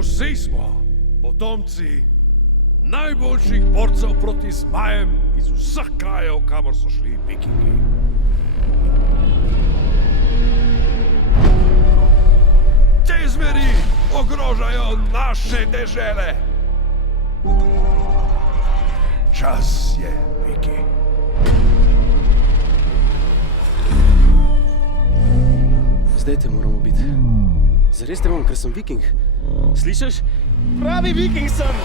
Vsi smo potomci najboljših borcev proti zmajem iz vseh krajev, kamor so šli vikingi. Te zveri ogrožajo naše dežele. Čas je, Viki. Zdaj te moramo biti. Zares te bom, ker sem viking. Slišiš? Pravi viking sem!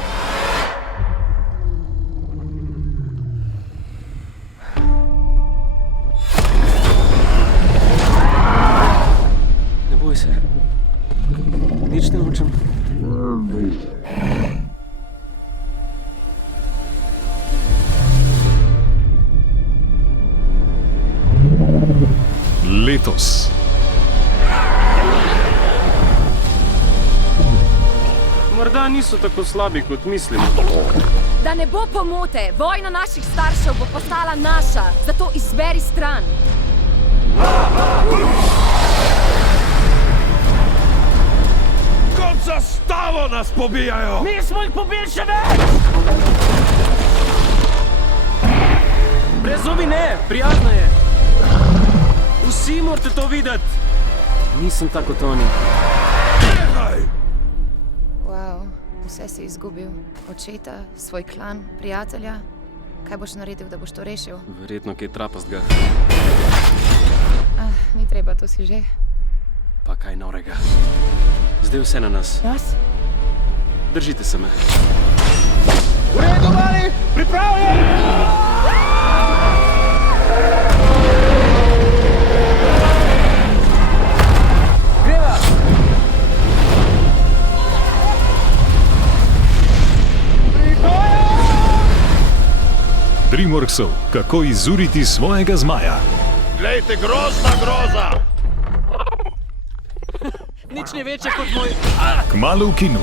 Ne boj se. Nič ne hočem. Letos. Morda niso tako slabi, kot mislimo. Da ne bo pomote, vojna naših staršev bo postala naša, zato izberi stran. Kot zastavo nas pobijajo! Mi smo jih pobili še več! Brez zobi ne, prijazno je. Vsi morate to videti. Nisem tako kot oni. Nehaj! Wow, vse si izgubil. Očeta, svoj klan, prijatelja. Kaj boš naredil, da boš to rešil? Verjetno kaj trapastga. Ni treba, to si že. Pa kaj norega. Zdaj vse na nas. Nas? Držite se me. V redu, mali! Pripravljen! Dreamworksov, kako izuriti svojega zmaja. Glejte, grozna groza! Nič ni večje kot moj... Kmalu v kinu.